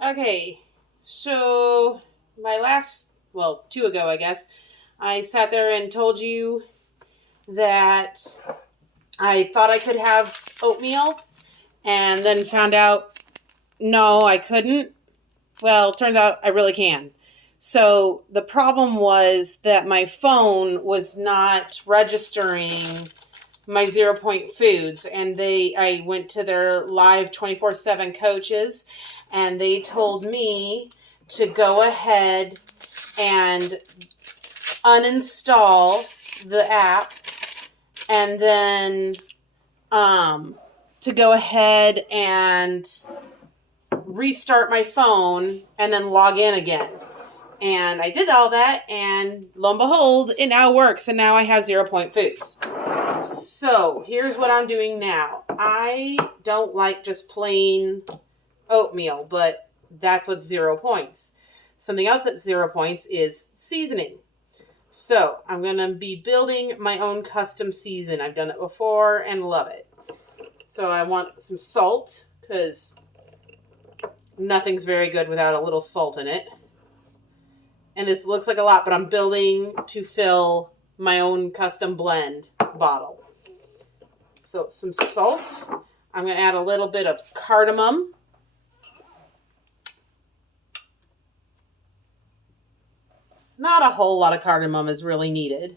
Okay, so my last, well, two ago, I guess, I sat there and told you that I thought I could have oatmeal and then found out no, I couldn't. Well, turns out I really can. So the problem was that my phone was not registering my 0 point foods, and I went to their live 24/7 coaches, and they told me to go ahead and uninstall the app, and then to go ahead and restart my phone and then log in again. And I did all that, and lo and behold, it now works, and now I have 0 point foods. So here's what I'm doing now. I don't like just plain oatmeal, but that's what's 0 points. Something else that's 0 points is seasoning. So I'm going to be building my own custom season. I've done it before and love it. So I want some salt, because nothing's very good without a little salt in it. And this looks like a lot, but I'm building to fill my own custom blend bottle. So some salt. I'm going to add a little bit of cardamom. Not a whole lot of cardamom is really needed.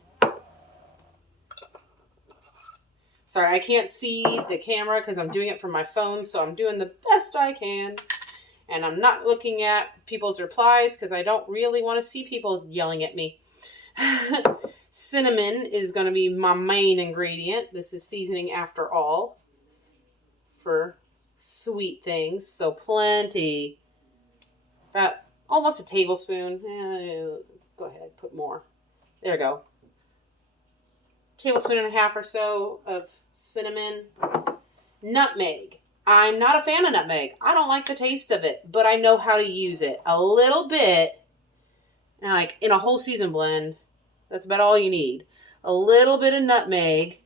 Sorry, I can't see the camera because I'm doing it from my phone, so I'm doing the best I can. And I'm not looking at people's replies because I don't really want to see people yelling at me. Cinnamon is going to be my main ingredient. This is seasoning after all for sweet things. So plenty. About almost a tablespoon. Go ahead, put more. There we go. Tablespoon and a half or so of cinnamon. Nutmeg. I'm not a fan of nutmeg. I don't like the taste of it, but I know how to use it. A little bit, and like in a whole season blend, that's about all you need. A little bit of nutmeg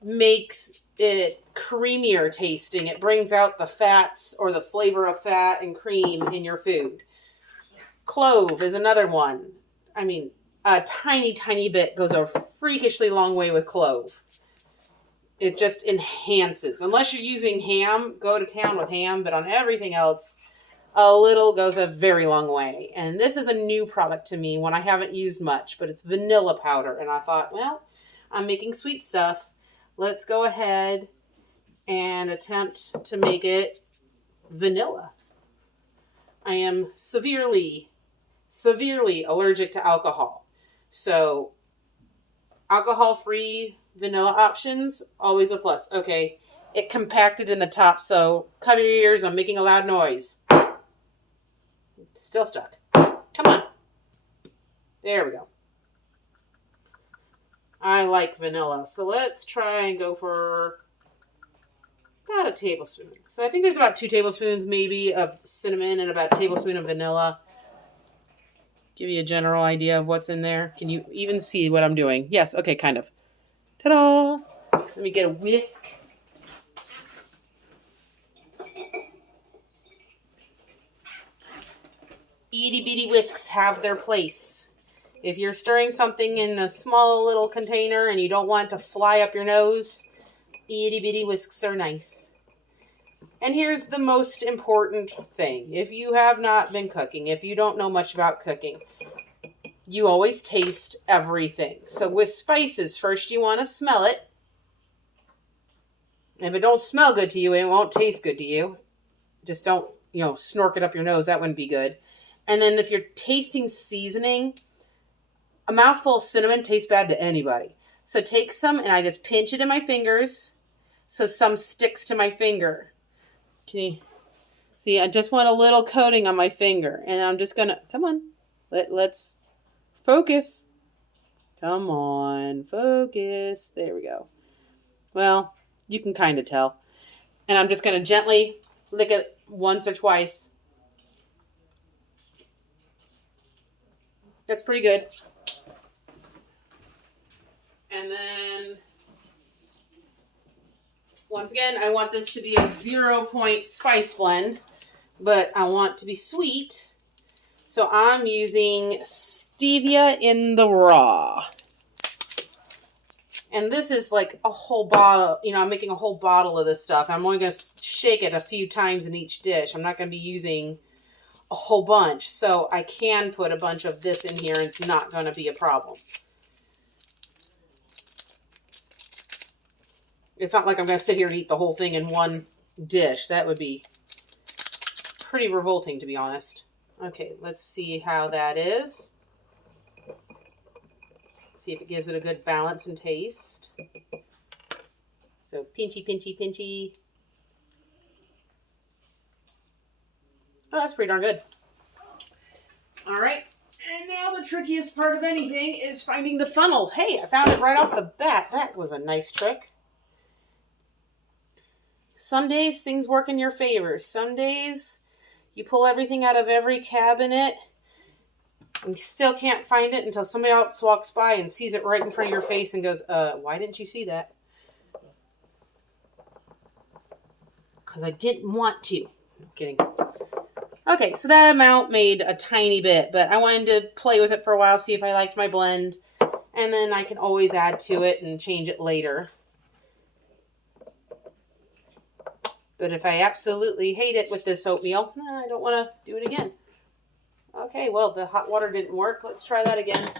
makes it creamier tasting. It brings out the fats or the flavor of fat and cream in your food. Clove is another one. I mean, a tiny, tiny bit goes a freakishly long way with clove. It just enhances. Unless you're using ham, go to town with ham, but on everything else, a little goes a very long way. And this is a new product to me, one I haven't used much, but it's vanilla powder. And I thought, well, I'm making sweet stuff. Let's go ahead and attempt to make it vanilla. I am severely allergic to alcohol. So, alcohol-free vanilla options, always a plus. Okay, it compacted in the top, so cover your ears. I'm making a loud noise. Still stuck. Come on. There we go. I like vanilla, so let's try and go for about a tablespoon. So I think there's about 2 tablespoons maybe of cinnamon and about a tablespoon of vanilla. Give you a general idea of what's in there. Can you even see what I'm doing? Yes, okay, kind of. Ta-da! Let me get a whisk. Itty bitty whisks have their place. If you're stirring something in a small little container and you don't want it to fly up your nose, itty bitty whisks are nice. And here's the most important thing. If you have not been cooking, if you don't know much about cooking, you always taste everything. So with spices, first you want to smell it. If it don't smell good to you, it won't taste good to you. Just don't, snork it up your nose. That wouldn't be good. And then if you're tasting seasoning, a mouthful of cinnamon tastes bad to anybody. So take some and I just pinch it in my fingers so some sticks to my finger. Can you see? I just want a little coating on my finger. And I'm just going to, come on, let's focus. Come on, focus. There we go. Well, you can kind of tell. And I'm just going to gently lick it once or twice. That's pretty good. And then, once again, I want this to be a 0 point spice blend. but I want to be sweet. So I'm using stevia in the raw. And this is like a whole bottle. You know, I'm making a whole bottle of this stuff. I'm only going to shake it a few times in each dish. I'm not going to be using a whole bunch. So I can put a bunch of this in here and it's not going to be a problem. It's not like I'm going to sit here and eat the whole thing in one dish. That would be pretty revolting, to be honest. Okay, let's see how that is. See if it gives it a good balance and taste. So pinchy, pinchy, pinchy. Oh, that's pretty darn good. All right. And now the trickiest part of anything is finding the funnel. Hey, I found it right off the bat. That was a nice trick. Some days things work in your favor. Some days you pull everything out of every cabinet and you still can't find it until somebody else walks by and sees it right in front of your face and goes, why didn't you see that? Because I didn't want to. I'm kidding. Okay, so that amount made a tiny bit, but I wanted to play with it for a while, see if I liked my blend, and then I can always add to it and change it later. But if I absolutely hate it with this oatmeal, I don't want to do it again. Okay, well, the hot water didn't work. Let's try that again.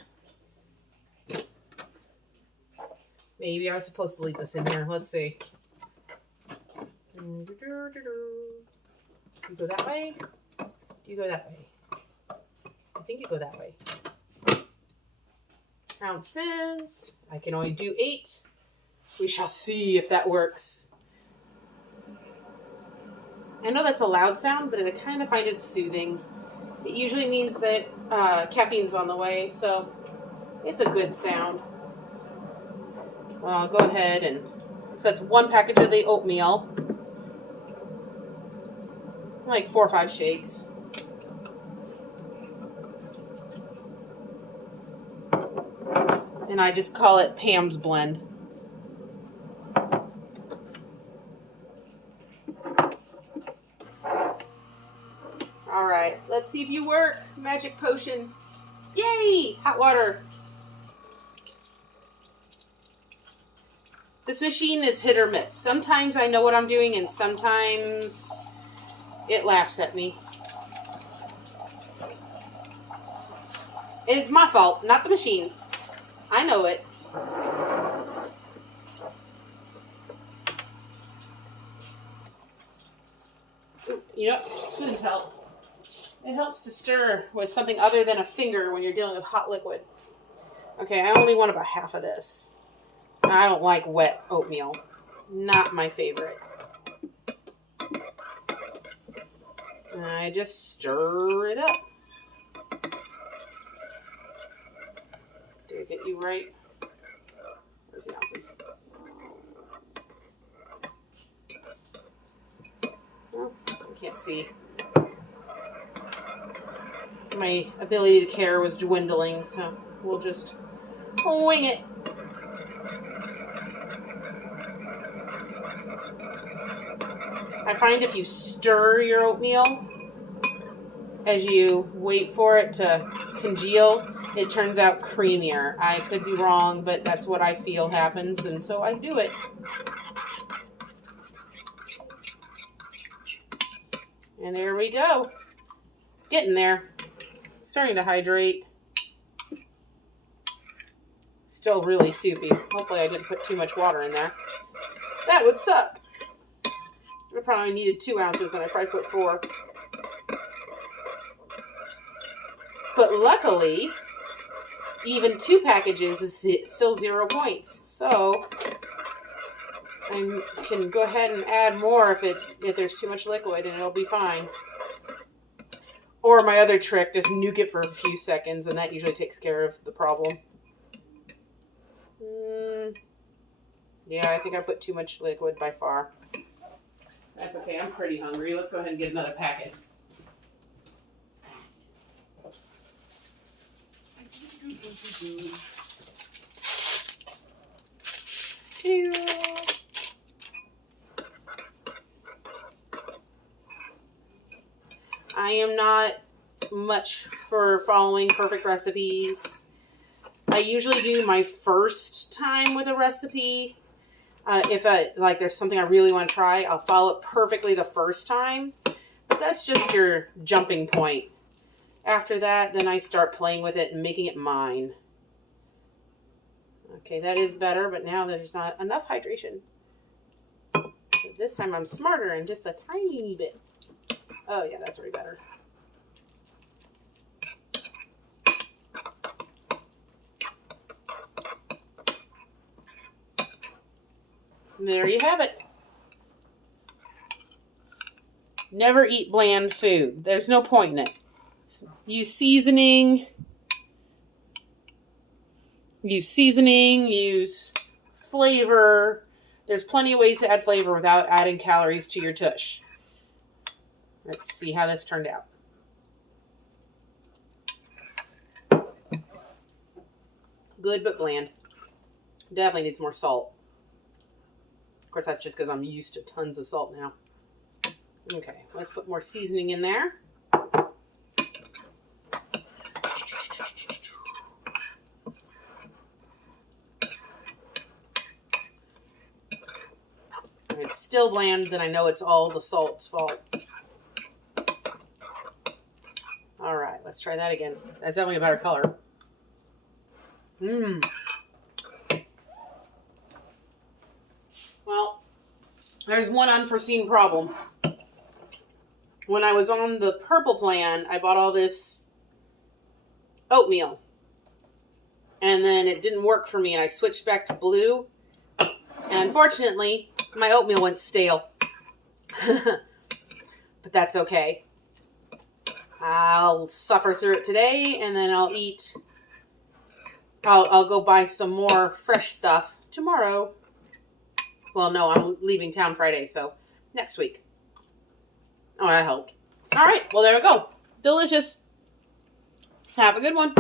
Maybe I was supposed to leave this in here. Let's see. You go that way? You go that way. I think you go that way. Ounces. I can only do 8. We shall see if that works. I know that's a loud sound, but I kind of find it soothing. It usually means that caffeine's on the way, so it's a good sound. Well, I'll go ahead and... So that's 1 package of the oatmeal. Like 4 or 5 shakes. And I just call it Pam's Blend. Alright, let's see if you work. Magic potion. Yay! Hot water. This machine is hit or miss. Sometimes I know what I'm doing and sometimes it laughs at me. It's my fault, not the machine's. I know it. Ooh, you know, spoons help. It helps to stir with something other than a finger when you're dealing with hot liquid. Okay, I only want about half of this. I don't like wet oatmeal. Not my favorite. And I just stir it up. Did I get you right? Where's the ounces? Well, I can't see. My ability to care was dwindling, so we'll just wing it. I find if you stir your oatmeal as you wait for it to congeal, it turns out creamier. I could be wrong, but that's what I feel happens, and so I do it. And there we go. Getting there. Starting to hydrate. Still really soupy. Hopefully I didn't put too much water in there. That would suck. I probably needed 2 ounces and I probably put 4. But luckily, even 2 packages is still 0 points. So I can go ahead and add more if there's too much liquid and it'll be fine. Or my other trick, just nuke it for a few seconds and that usually takes care of the problem. Yeah, I think I put too much liquid by far. That's okay, I'm pretty hungry. Let's go ahead and get another packet. I am not much for following perfect recipes. I usually do my first time with a recipe. If there's something I really want to try, I'll follow it perfectly the first time. But that's just your jumping point. After that, then I start playing with it and making it mine. Okay, that is better, but now there's not enough hydration. So this time I'm smarter and just a tiny bit. Oh yeah, that's already better. There you have it. Never eat bland food. There's no point in it. Use seasoning, use flavor. There's plenty of ways to add flavor without adding calories to your tush. Let's see how this turned out. Good, but bland. Definitely needs more salt. Of course, that's just because I'm used to tons of salt now. Okay, let's put more seasoning in there. If it's still bland, then I know it's all the salt's fault. All right, let's try that again. That's definitely a better color. Well, there's one unforeseen problem. When I was on the purple plan, I bought all this oatmeal. And then it didn't work for me, and I switched back to blue. And unfortunately, my oatmeal went stale. But that's okay. I'll suffer through it today, and then I'll go buy some more fresh stuff tomorrow. Well, no, I'm leaving town Friday, so next week. Oh, that helped. All right, well, there we go. Delicious. Have a good one.